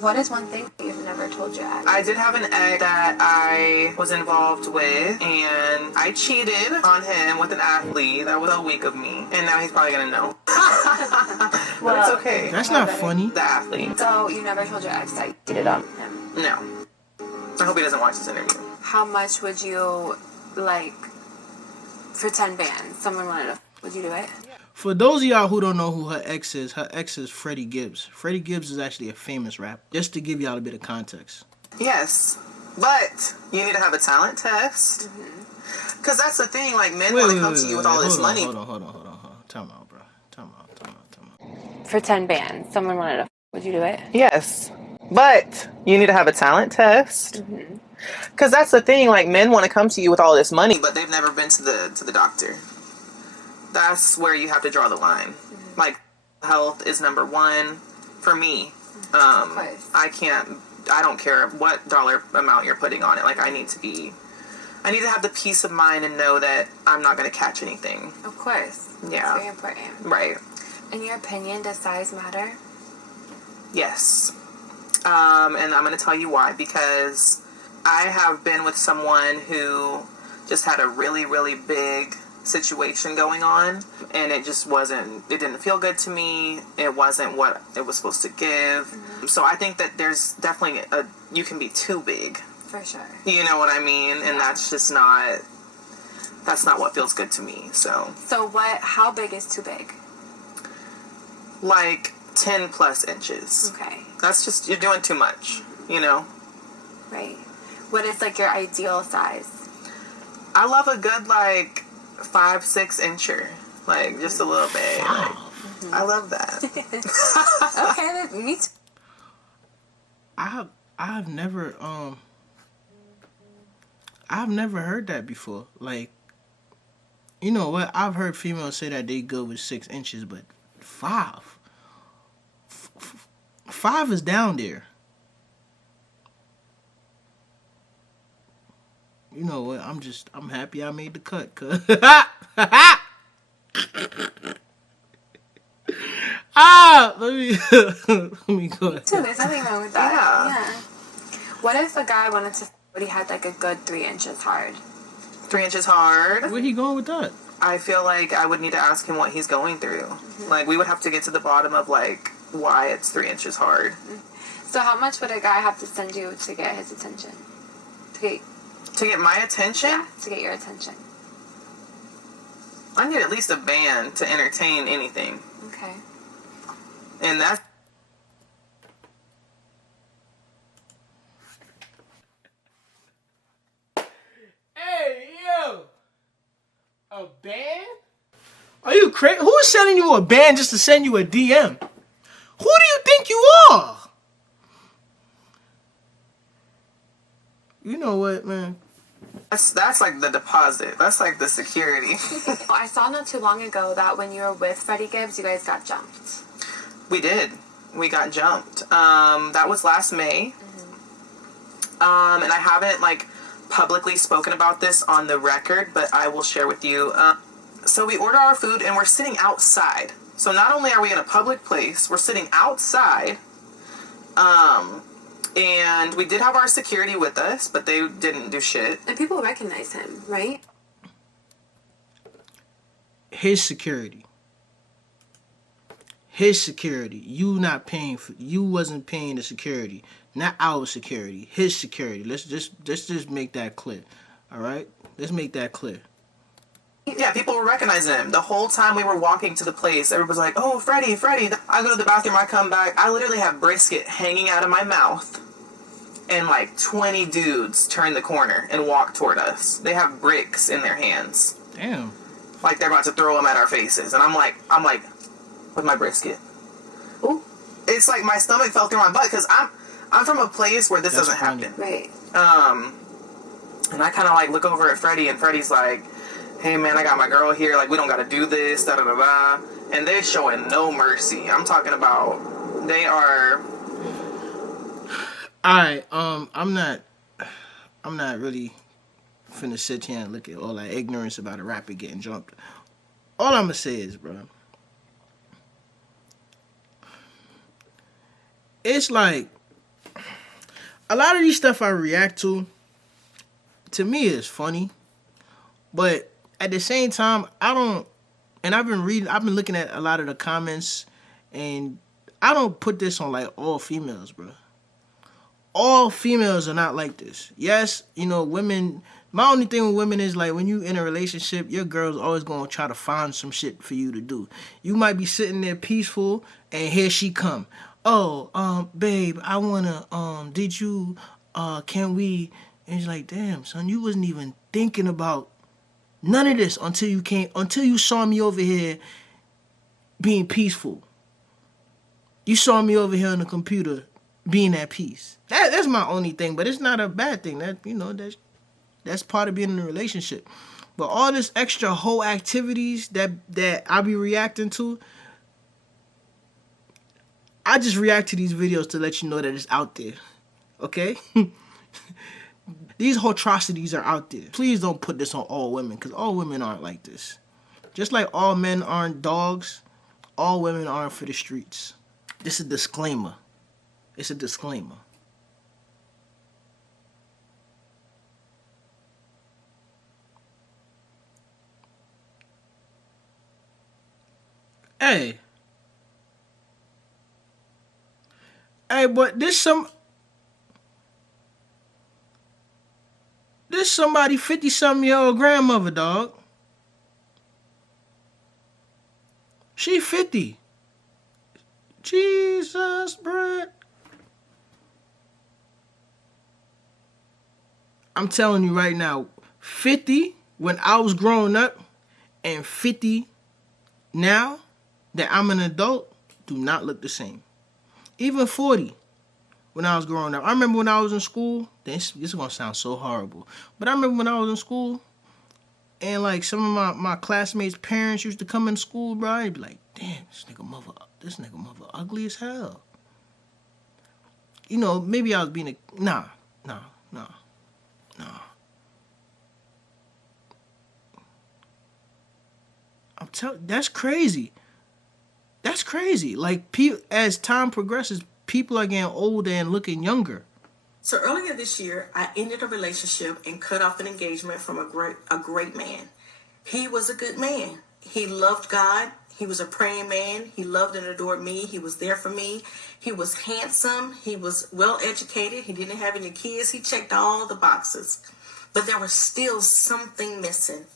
What is one thing that you've never told your ex? I did have an ex that I was involved with, and I cheated on him with an athlete. That was so weak of me, and now he's probably gonna know. But it's okay. That's not funny. The athlete. So you never told your ex that you cheated on him? No. I hope he doesn't watch this interview. How much would you, like, for 10 bands, someone wanted to, would you do it? For those of y'all who don't know who her ex is Freddie Gibbs. Freddie Gibbs is actually a famous rapper. Just to give y'all a bit of context. Yes, but you need to have a talent test. Because that's the thing, like, men want to come to you with all this money. Hold on. Time out, bro. Time out. For 10 bands, someone wanted to, would you do it? Yes, but you need to have a talent test. Because that's the thing, like, men want to come to you with all this money, but they've never been to the doctor. That's where you have to draw the line. Like, health is number one for me. I don't care what dollar amount you're putting on it. Like, I need to have the peace of mind and know that I'm not going to catch anything. Of course. Yeah. It's very important. Right. In your opinion, does size matter? Yes. And I'm going to tell you why. Because I have been with someone who just had a really, really big situation going on, and it didn't feel good to me. It wasn't what it was supposed to give. So I think that there's definitely you can be too big. For sure. You know what I mean? And that's not what feels good to me. So how big is too big? Like 10 plus inches. Okay. That's just, you're doing too much, you know? Right. What is, like, your ideal size? I love a good, like, 5-6 incher, like, just a little bit. Like, I love that. Okay, me too. I've never heard that before. Like, you know what? I've heard females say that they good with 6 inches, but 5 is down there. You know what? I'm happy I made the cut, cuz. Let me go ahead. So there's nothing wrong with that. Yeah. What if a guy wanted to, but he had, like, a good 3 inches hard? 3 inches hard. Where he going with that? I feel like I would need to ask him what he's going through. Like, we would have to get to the bottom of, like, why it's 3 inches hard. So how much would a guy have to send you to get his attention? To get my attention? Yeah, to get your attention. I need at least a band to entertain anything. Okay. And that's... Hey, yo! A band? Are you crazy? Who's sending you a band just to send you a DM? Who do you think you are? You know what, man? That's like the deposit. That's like the security. I saw not too long ago that when you were with Freddie Gibbs, you guys got jumped. We did. We got jumped. That was last May. And I haven't, like, publicly spoken about this on the record, but I will share with you. So we order our food, and we're sitting outside. So not only are we in a public place, we're sitting outside. And we did have our security with us, but they didn't do shit. And people recognize him, right? His security. You wasn't paying the security. Not our security. His security. Let's just make that clear. All right? Let's make that clear. Yeah, people were recognizing him. The whole time we were walking to the place, everybody was like, oh, Freddie. I go to the bathroom, I come back. I literally have brisket hanging out of my mouth. And like 20 dudes turn the corner and walk toward us. They have bricks in their hands. Damn. Like they're about to throw them at our faces. And I'm like, with my brisket. Ooh. It's like my stomach fell through my butt because I'm from a place where this doesn't happen. Right. And I kind of like look over at Freddie, and Freddie's like, hey man, I got my girl here. Like, we don't got to do this, da da da da. And they're showing no mercy. I'm talking about, they are... Alright, I'm not really finna sit here and look at all that ignorance about a rapper getting jumped. All I'm gonna say is, bro, it's like a lot of these stuff I react to me is funny, but at the same time, I don't. And I've been looking at a lot of the comments, and I don't put this on like all females, bro. All females are not like this. Yes, women. My only thing with women is like when you in a relationship, your girl's always gonna try to find some shit for you to do. You might be sitting there peaceful, and here she come. Oh, babe, I wanna, did you, can we? And it's like, damn, son, you wasn't even thinking about none of this until you saw me over here being peaceful. You saw me over here on the computer being at peace. That's my only thing, but it's not a bad thing. That's part of being in a relationship. But all this extra whole activities that I be reacting to, I just react to these videos to let you know that it's out there. Okay? These atrocities are out there. Please don't put this on all women, because all women aren't like this. Just like all men aren't dogs, all women aren't for the streets. This is a disclaimer. It's a disclaimer. Hey, but this somebody 50-something-year-old grandmother, dog. She 50. Jesus, bruh. I'm telling you right now, 50 when I was growing up and 50 now that I'm an adult do not look the same. Even 40 when I was growing up. I remember when I was in school, this is going to sound so horrible, but I remember when I was in school and like some of my classmates' parents used to come in school, bro. I'd be like, damn, this nigga mother ugly as hell. Maybe I was being nah. That's crazy. That's crazy. Like, as time progresses, people are getting older and looking younger. So earlier this year, I ended a relationship and cut off an engagement from a great man. He was a good man. He loved God. He was a praying man. He loved and adored me. He was there for me. He was handsome. He was well educated. He didn't have any kids. He checked all the boxes. But there was still something missing.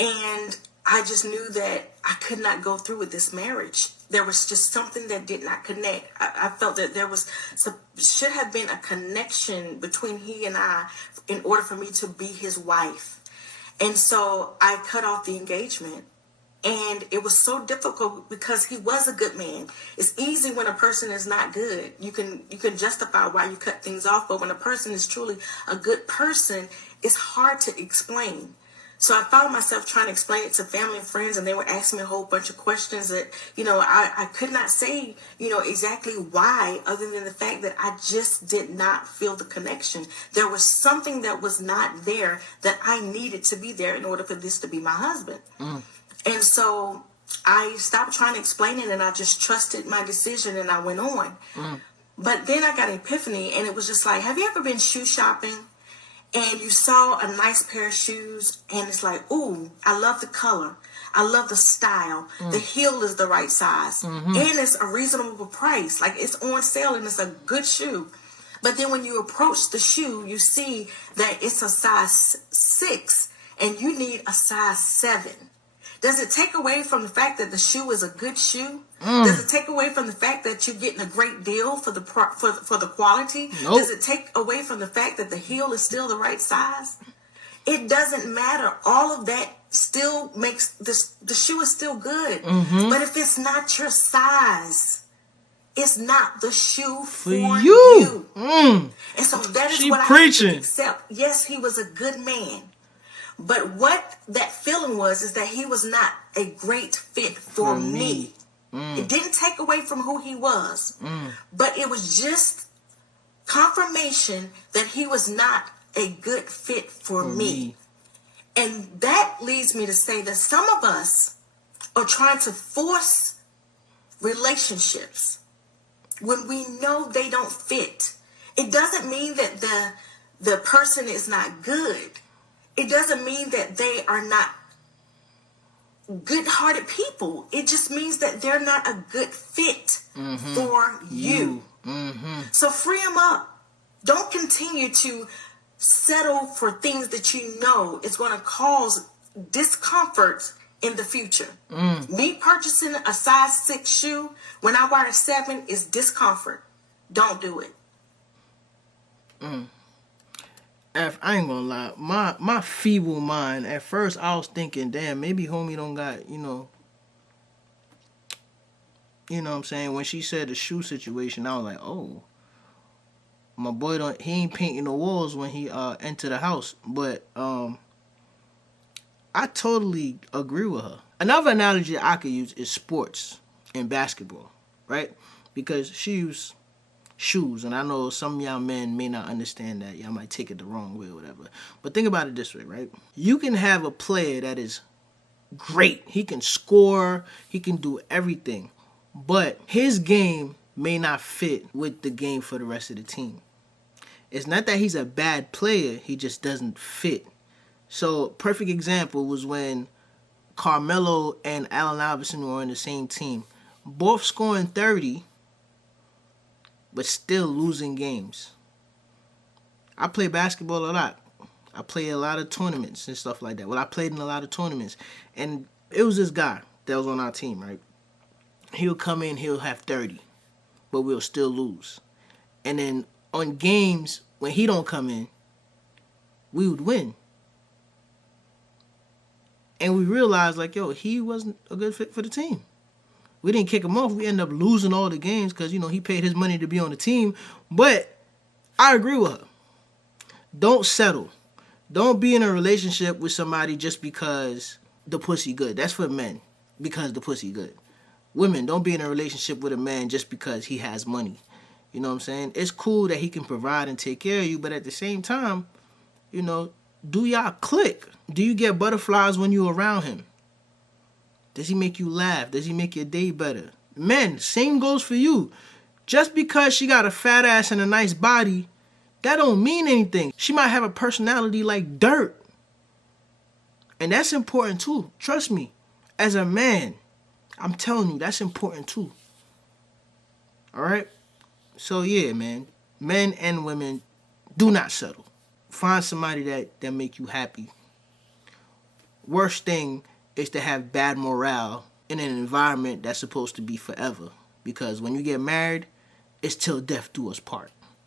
And I just knew that I could not go through with this marriage. There was just something that did not connect. I felt that there should have been a connection between he and I in order for me to be his wife. And so I cut off the engagement. And it was so difficult because he was a good man. It's easy when a person is not good. You can justify why you cut things off. But when a person is truly a good person, it's hard to explain. So I found myself trying to explain it to family and friends, and they were asking me a whole bunch of questions that, I could not say, exactly why, other than the fact that I just did not feel the connection. There was something that was not there that I needed to be there in order for this to be my husband. And so I stopped trying to explain it, and I just trusted my decision, and I went on. But then I got an epiphany, and it was just like, have you ever been shoe shopping? And you saw a nice pair of shoes, and it's like, ooh, I love the color. I love the style. The heel is the right size. And it's a reasonable price. Like, it's on sale, and it's a good shoe. But then when you approach the shoe, you see that it's a size 6, and you need a size 7. Does it take away from the fact that the shoe is a good shoe? Does it take away from the fact that you're getting a great deal for the quality? Nope. Does it take away from the fact that the heel is still the right size? It doesn't matter. All of that still makes the shoe is still good. But if it's not your size, it's not the shoe for you. And so that is what I have to accept. Yes, he was a good man. But what that feeling is that he was not a great fit for me. It didn't take away from who he was. But it was just confirmation that he was not a good fit for me. And that leads me to say that some of us are trying to force relationships when we know they don't fit. It doesn't mean that the person is not good. It doesn't mean that they are not good-hearted people. It just means that they're not a good fit for you. So free them up. Don't continue to settle for things that you know is going to cause discomfort in the future. Me purchasing a size 6 shoe when I wear a 7 is discomfort. Don't do it. I ain't gonna lie, my feeble mind, at first I was thinking, damn, maybe homie don't got, you know what I'm saying? When she said the shoe situation, I was like, oh, my boy he ain't painting the walls when he enter the house. But I totally agree with her. Another analogy I could use is sports and basketball, right? Because she used shoes, and I know some of y'all men may not understand that. Y'all might take it the wrong way or whatever. But think about it this way, right? You can have a player that is great. He can score. He can do everything. But his game may not fit with the game for the rest of the team. It's not that he's a bad player. He just doesn't fit. So, perfect example was when Carmelo and Allen Iverson were on the same team. Both scoring 30, but still losing games. I play basketball a lot. I play a lot of tournaments and stuff like that. Well, I played in a lot of tournaments. And it was this guy that was on our team, right? He'll come in, he'll have 30, but we'll still lose. And then on games, when he don't come in, we would win. And we realized, like, yo, he wasn't a good fit for the team. We didn't kick him off. We ended up losing all the games because, he paid his money to be on the team. But I agree with her. Don't settle. Don't be in a relationship with somebody just because the pussy good. That's for men, because the pussy good. Women, don't be in a relationship with a man just because he has money. You know what I'm saying? It's cool that he can provide and take care of you, but at the same time, do y'all click? Do you get butterflies when you're around him? Does he make you laugh? Does he make your day better? Men, same goes for you. Just because she got a fat ass and a nice body, that don't mean anything. She might have a personality like dirt. And that's important too. Trust me. As a man, I'm telling you, that's important too. Alright? So yeah, man. Men and women, do not settle. Find somebody that make you happy. Worst thing is to have bad morale in an environment that's supposed to be forever. Because when you get married, it's till death do us part.